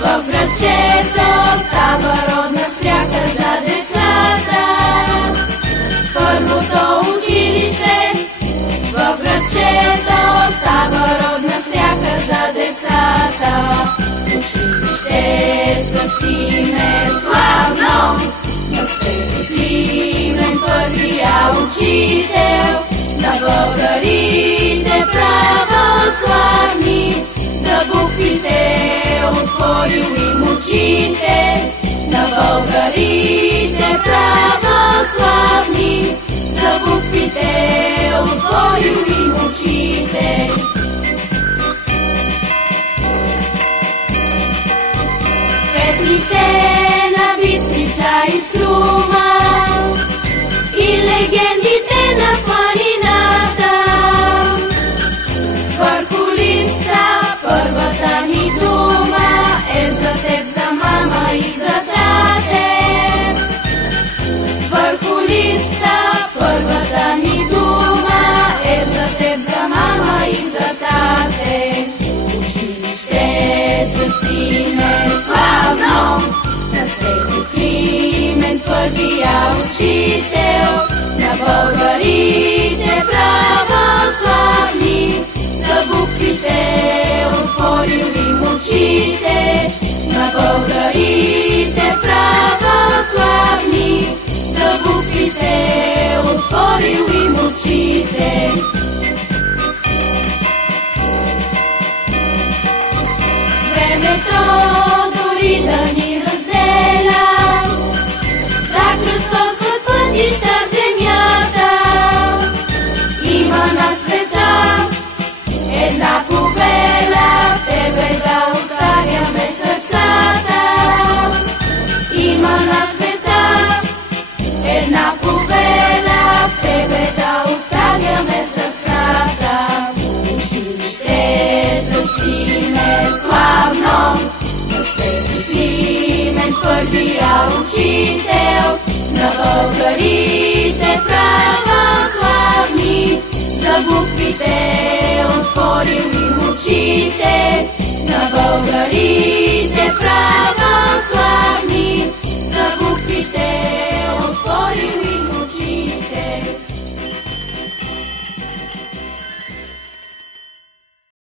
В градчето става родна стряха за децата. Първото училище в градчето става родна стряха за децата. Училище с име славно на Свети Климент, първия учител на българите православни. За буквите отворил им очите на българите православни. За буквите отворил им очите. Песните на Бистрица и Струма и легендите на планината. Върху листа първата ми дума е за теб, за мама и за тате. Върху листа първата ми дума е за теб, за мама и за тате. Училище с име славно на Свети Климент, първия учител на българите православни. За буквите отворил им очите на българите православни. За буквите отворил им очите. Времето дори да ни разделя, да кръстосват пътища земята. Има на света една повеля, в тебе да оставяме сърцата. Има на света една повеля, в тебе да оставяме сърцата. Училище с име славно на Свети Климент, първия учител на българите православни. За буквите отворил им очите на българите православни.